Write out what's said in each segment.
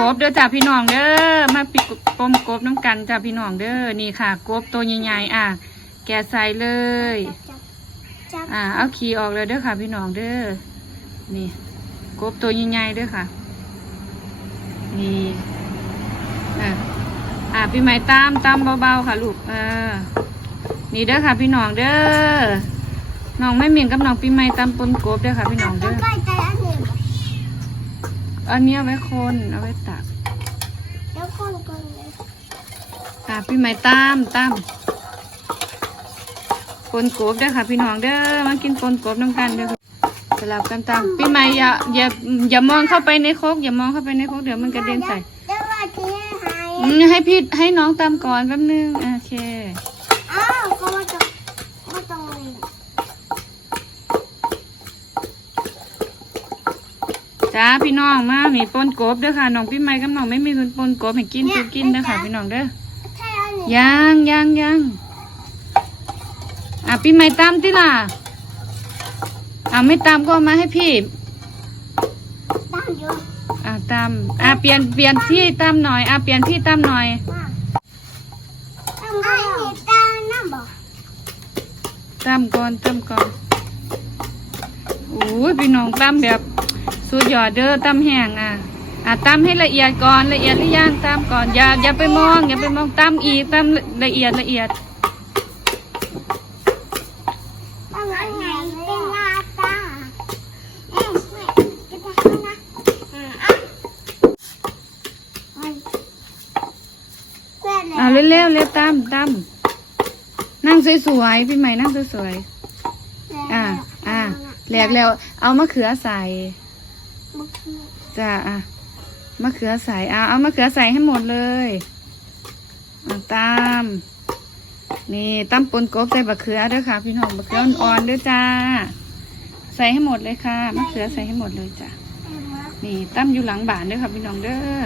กบเด้อจ้าพี่น้องเด้อมาปิดปมกบน้ำกันจ้าพี่น้องเด้อนี่ค่ะ กบตัวใหญ่ๆอะ แกใส่เลย อ่าเอาขีออกเลยเด้อค่ะ พี่น้องเด้อนี่ กบตัวใหญ่ๆเด้อค่ะ นี่อะอ่าพี่ไม้ตามตามเบาๆค่ะลูกเออนี่เด้อค่ะ พี่น้องเด้อน้องไม่เหมียนกับน้องพี่ไม้ตามปนกบเด้อค่ะ พี่น้องเด้อง อ ใกล้ใจอันนี้ อันนี้เอาไว้คนเอาไว้ตักแล้วคนคนเลยอ่าพี่ไม้ตามตามปนกบเด้อค่ะ พี่น้องเด้อมากินปนกบน้ำกันเด้อสลับกันตามพี่ไม้อย่าอย่าอย่ามองเข้าไปในโคกอย่ามองเข้าไปในโคกเดี๋ยวมันกระเด็นใส่เดี๋ยวว่าที่ให้อืมให้พี่ให้น้องตามก่อนแป๊บนึงโอเคอ้าวก็ว่าจะไม่ต้องเลย จ้าพี่น้องมามีปนกบเด้อค่ะน้องพี่ไม้กับน้องไม่มีคนปนกบให้กินคือกินเด้อค่ะพี่น้องเด้อใช่อันนี้ยังยังยังอะพี่ไม้ตามที่ล่ะอะไม่ตามก็เอามาให้พี่ตั้งอยู่อะตามอะเปลี่ยนเปลี่ยนที่ตามหน่อยอะเปลี่ยนที่ตามหน่อยว่าตั้งไอ้นี่ตั้งน้ำบ่ตามก่อนตามก่อนโอ้ยพี่น้องตามแบบ สุดยอดเด้อตามแห้งอะอะตามให้ละเอียดก่อนละเอียดหรือยังตามก่อนอย่าอย่าไปมองอย่าไปมองตามอีกตามละเอียดละเอียดตั้งไอ้ไหนเป็นหน้าตาเอ้ยไม่จะไปข้างหน้าอ่าอะเฮ้ยแม่เลยอะเร็วเร็วเร็วตามตามนั่งสวยๆพี่ใหม่นั่งสวยๆอะอะแหลกแล้ว เอามะเขือใส่ จ้าอะมะเขือใส่อะเอามะเขือใส่ให้หมดเลยอะตาม นี่ตำปนกบใส่บะเขือด้อค่ะ พี่น้องบะเขืออ่อนๆด้อจ้า ใส่ให้หมดเลยค่ะมะเขือใส่ให้หมดเลยจ้ะนี่ตั้มอยู่หลังบ้านด้อค่ะพี่น้องเด้อ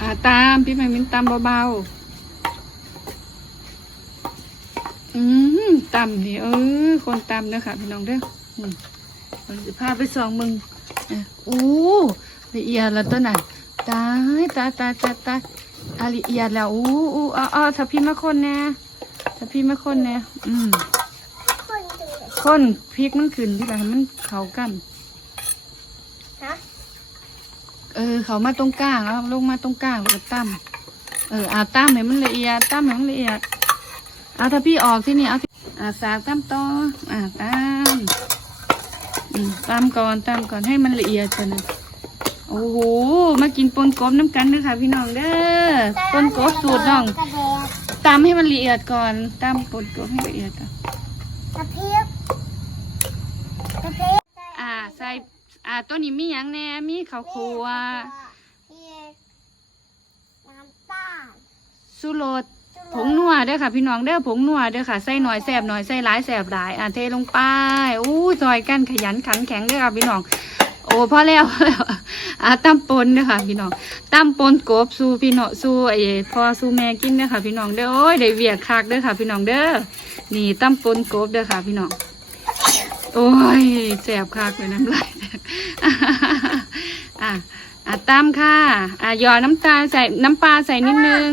อ่าตามพี่ใหม่มินตำเบาๆ อืมตำนี่เออคนตำเด้อค่ะพี่น้องเด้ออื มเราจะพาไปส่องมึงอู้ละเอียดแล้วตัวไหนตายตายตายตายตายอะละเอียดแล้วอู้อู้อ๋อาถ้าพี่มาคนแน่ถ้าพี่มาคนแน่อืมคนดูคนพริกมันขึ้นที่ไหนมันเขากันฮะเออเขามาตรงกลางแล้วลงมาตรงกลางแล้วตั้มเอออาตั้มให้มันละเอียดตั้มให้มันละเอียดเอาถ้าพี่ออกที่นี่เอาอ่าสากตั้มต่ออ่าตั้ม อืมตั้มก่อนตั้มก่อนให้มันละเอียดก่อนนะโอ้โห มากินปนกบน้ำกันเด้อค่ะ พี่น้องเด้อปนกบสูตรน้องกระเดกตำให้มันละเอียดก่อนตำปนกบให้ละเอียดก่อนกระเพียบกระเพียบอ่าใส่อ่าตัวนี้มีหยังแน่มีข้าวคั่วน้ำตาลสุโรส ผงนัวเด้อค่ะ พี่น้องเด้อผงนัวเด้อค่ะใส่หน่อยแสบหน่อยใส่หลายแสบหลายอ่าเทลงไปอู้ซอยกันขยันขันแข็งเด้อค่ะพี่น้องโอ้พอแล้วพอแล้วอ่าตำปนเด้อค่ะพี่น้องตำปนกบสู่พี่น้องสู่ไอ้พ่อสู่แม่กินเด้อค่ะพี่น้องเด้อโอ้ยได้เวียกคักเด้อค่ะ พี่น้องเด้อนี่ตำปนกบเด้อค่ะ พี่น้องโอ้ยแสบคักเลยน้ำลายอะอะตามค่ะอะหยอดน้ำตาลใส่น้ำปลาใส่นิดนึง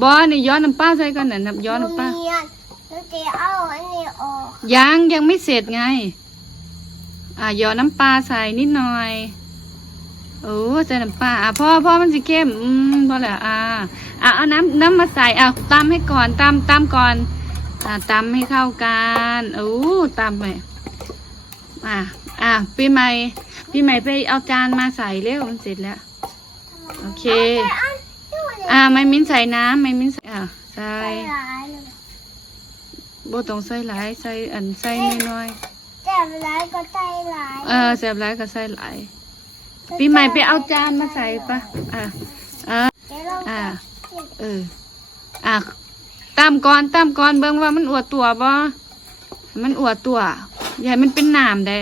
บอนี่ย้อนน้ำปลาใส่ก่อนน่ะน้ำย้อนน้ำปลาเนียนหนูจะเอาอันนี้ออกยังยังไม่เสร็จไง อะย้อนน้ำปลาใส่นิดหน่อยโอ้ใส่น้ำปลาอะพ่อพ่อมันสิเข้มอืมพอแล้วอะอะเอาน้ำน้ำมาใส่อะตำให้ก่อนตำตำก่อนอะตำให้เข้ากันโอ้ตำไปอะอะพี่ใหม่พี่ใหม่ไปเอาจานมาใส่เร็วมันเสร็จแล้ว โอเคอันนี้มัน อ่าไม่มิ้นใส่น้ำไม่มิ้นใส่อะใส่ใส่หลายเลยบ่ต้องใส่หลายใส่อันใส่น้อยแจ่มหลายก็ใจหลายๆเออแซ่บหลายก็ใส่หลายปีใหม่ไปเอาจานมาใส่ปะอะอะเดี๋ยวเราอะเอออะตามก่อนตามก่อนเบิ่งว่ามันอวดตัวบ่มันอวดตัวอย่าให้มันเป็นหนามได้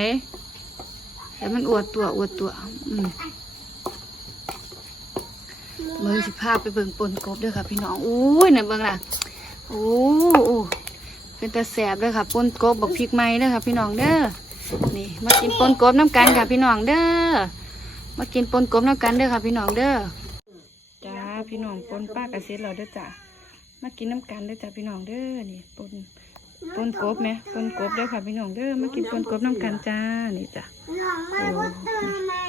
แต่มันอวดตัวอวดตัว อืม เบิ่งสิพาไปเบิ่งปนกบด้อค่ะ พี่น้องอุ้ยน่ะเบิ่งล่ะโอ้เป็นตาแสบเด้อค่ะปนกบบักพริกไหม้เด้อค่ะพี่น้องเด้อนี่มากินปนกบน้ำกันค่ะพี่น้องเด้อมากินปนกบน้ำกันเด้อค่ะ พี่น้องเด้อจ้าพี่น้องปนป้ากระเซ็ดเราเด้อจ้ามากินน้ำกันเด้อจ้าพี่น้องเด้อนี่ปนปนกบไหมปนกบเด้อค่ะพี่น้องเด้อมากินปนกบน้ำกันจ้านี่จ้าหลอ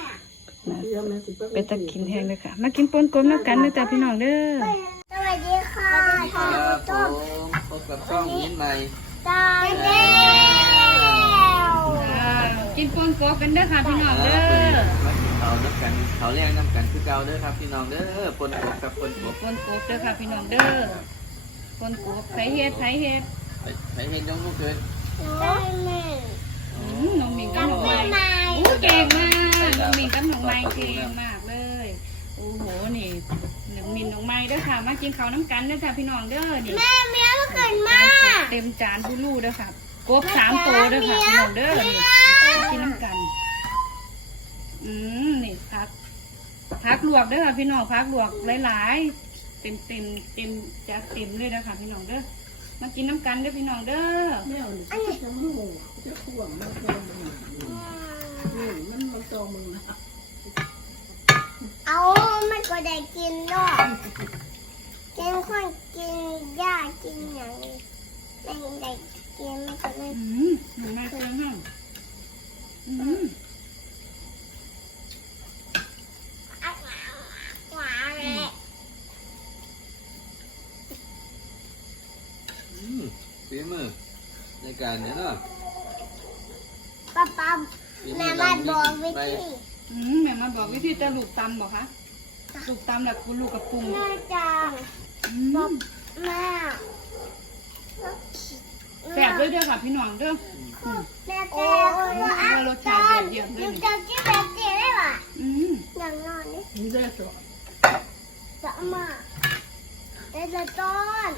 งมาว่าตื่นมาเป็นตะกินแห้งเลยค่ะ มากินปนกบน้ำกันเด้อจ้าพี่น้องเด้อสวัสดีค่ะคทารับนผต้มมพบกับช่องมิ้นใหม่ตาแก้วกินปนกบกันเด้อค่ะพี่น้องเอเด้อมากินเขาน้ำกันเขาแรกน้ำกันคือเก่าเด้อครับพี่น้องเด้อปนกบกับปนกบปนกบเด้อค่ะพี่น้องเด้อปนกบไผเฮ็ดไผเฮ็ดไปไปเห็นน้องลูกเกินได้แม่อืมน้องมิงกับน้องไม้ไม้ เก่งมากเลย โอ้โห นี่น้องมินน้องไม้เด้อค่ะ มากินข้าวน้ำกันเด้อค่ะพี่น้องเด้อนี่แม่เมียเกินมากเต็มจานบุลูเด้อค่ะกบสามตัวเด้อค่ะพี่น้องเด้อนี่มากินน้ำกัน อืมนี่พักพักลวกเด้อค่ะพี่น้องพักลวกหลายๆ เต็มเต็มเต็มจัดเต็มเลยเด้อค่ะพี่น้องเด้อ มากินน้ำกันเด้อพี่น้องเด้อ เอามันก็ได้กินด้วยกินคนกินหญ้ากินอย่างนี้ไม่ได้กินมันก็ไม่อืมหนูมาเจอห้องอืมหวานเลยอืมฝีมือในการเนี้ยเนาะป้าป้าฝีแม่น้มาองบอกวิไปธี อืมแม่มาบอกวิธีจะลูกตำบอกคะลูกตำแบบคุณลูกกับปรุงน่าจะอืมแม่แซ่บด้วยเด้อค่ะพี่น้องเด้อแม่แก้วว่ารสชาติเยี่ยมๆเลยลูกจะกินแบบนี้ได้ป่ะอืมอย่างนอนนี่จะมาแต่จะต้น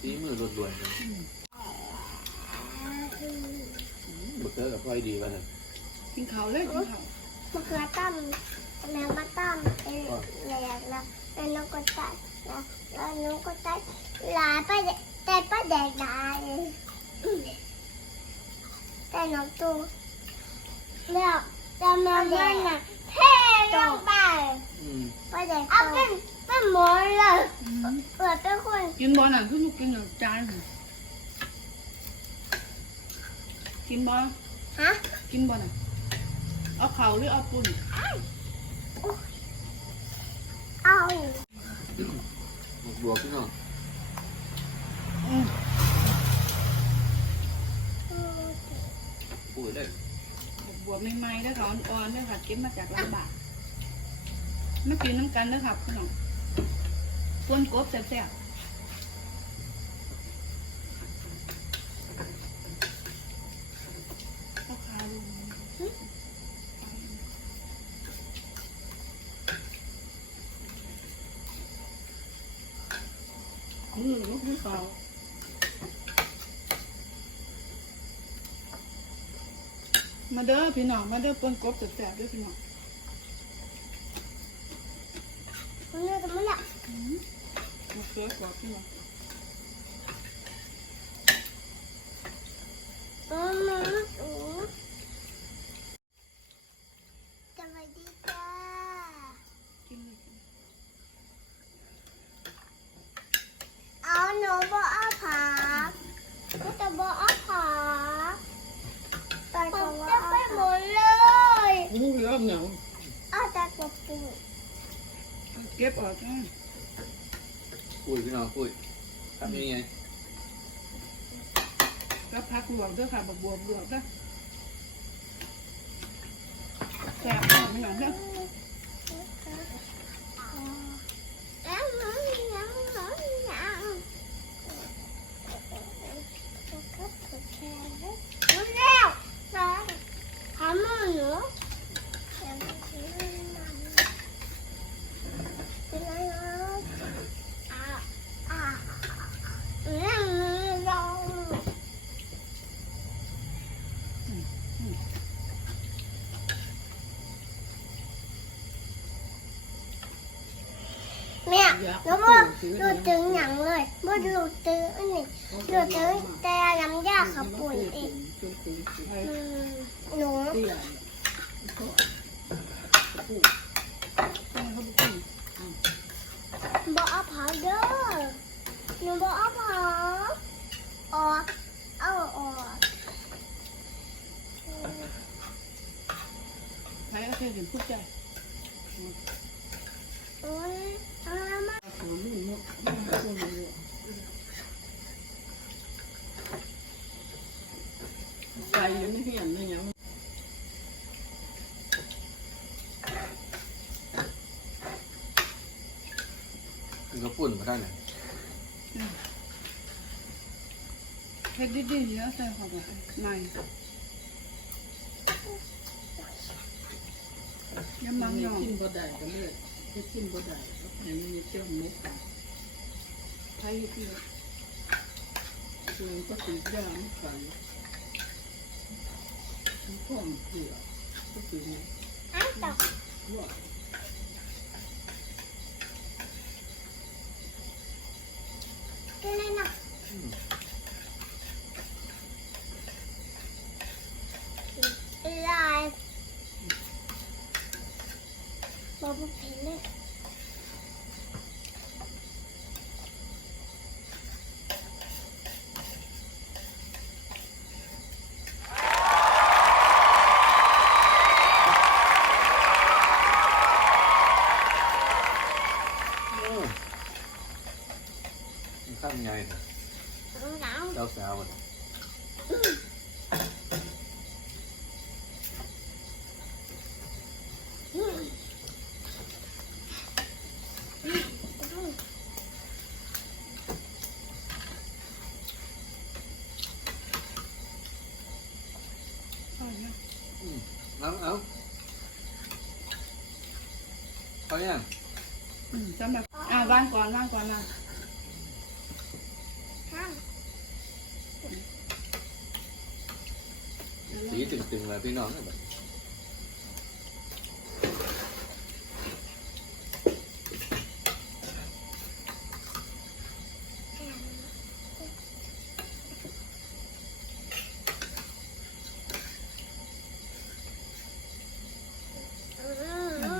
ฝีมือล้วนๆเลยบุก เตอร์กับพ่อยดีวะเนี่ยกินข้าวเลยกินข้าวมะเขือต้มแมวมาต้มเป็นใหญ่ๆแล้วแล้วนกก็ตัดแล้วแล้วนกก็ตัดหลายป้าแต่ป้าแดกได้แต่นกตัวแล้วแล้วแมวมันน่ะเท่ลงไปอืมป้าแดกเอาเป็นเป็นหมอนเลยเปิดเป็นคนกินบอลหน่ะคือลูกกินหนึ่งจานกินบอล ฮะกินบอลน่ะเอาข้าวหรือเอาปุ่นเอาบวกๆพี่น้องอืมพูดได้บวบใหม่ๆเด้อค่ะอ่อนๆเด้อค่ะเก็บมาจากร้านบาทมากินน้ำกันเด้อค่ะพี่น้องปนกบแซ่บๆเอาข้าวลง อืมลูกที่สองมาเด้อพี่น้องมาเด้อปนกบแสบๆเด้อพี่น้องเนื้อจะไม่ละมาเสือกว่าพี่น้อง อืมอืมสวัสดีจ้า กินเลย เอาหนูบอกเอาผักหนูจะบอกเอาผักแต่ผมจะไปหมดเลย อู้ยเอาเหนียว เอาแต่กระปุก เก็บออกนะพูดพี่น้องพูดทำยังไงแล้วพักลวกเด้อค่ะบักบวบลวกเด้อแสบมากพี่น้องเด้อ แล้วหนูยังหนูยังรู้แล้วสองทำมือหนู เป็นไรนะอ่าอ่าเรื่องเรา ม แล้วก็ดู ถึงหนังเลยบ่ดูถึงอันนี้ดูถึงแต่น้ำยาขับปุ่นอีกอืมหนูบ่เอาเผาเด้อหนูบ่เอาเผาออกเอาออกใครก็เคยเห็นผู้ใจ โอ้ยเอามา หัวมุ่ง มุกมุ่งมุ่งมุ่งใจอยู่ในเหียนนี่ยังคือกระปุ่นมาได้เลยเฮ็ดดีๆแล้วใส่เข้าไปในยำมันยอมกินบ่ได้ก็เลือดเฮ็ดกินบ่ได้เห็นมีเจ้ามุก ไทยที่คือก็ติดยางฝันพ่อมเผือก็คือเนี่ยอันต่อว่ากินเลยนะอืมลายบอบุเพนเลย มันข้ามไงหนาวเจ้าสาวอะ เอาเนี่ย อืมเอาเอาเขายัง อืมสำหรับอ่าวางก่อนวางก่อนนะ ห้าม สีตึงๆเลยพี่น้องเลยแบบ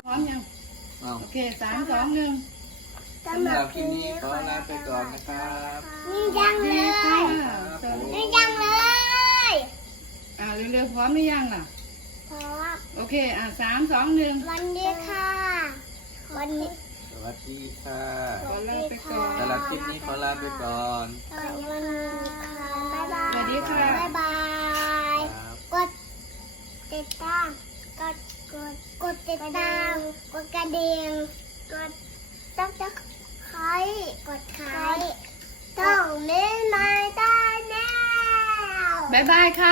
พร้อมยัง เอาโอเคสามสองหนึ่งสำหรับคลิปนี้ขอลาไปก่อนนะครับ นี่จังเลดียค่ะนี่จัง เลยอ่าเร็วๆพร้อมหรือยังล่ะเพราะโอเค อ่าสามสองหนึ่งวันนี้ค่ะ วันนี้ สวัสดีค่ะขอลาไปก่อนสำหรับคลิปนี้ขอลาไปก่อนวันนี้ค่ะบ๊ายบาย สวัสดีค่ะ บ๊ายบาย ครับ กดติดตาม กด กด กดติดตาม กดกระดิ่ง กดตั้งจะใครกดใครต้องเล่นไม้ได้แน่ 拜拜卡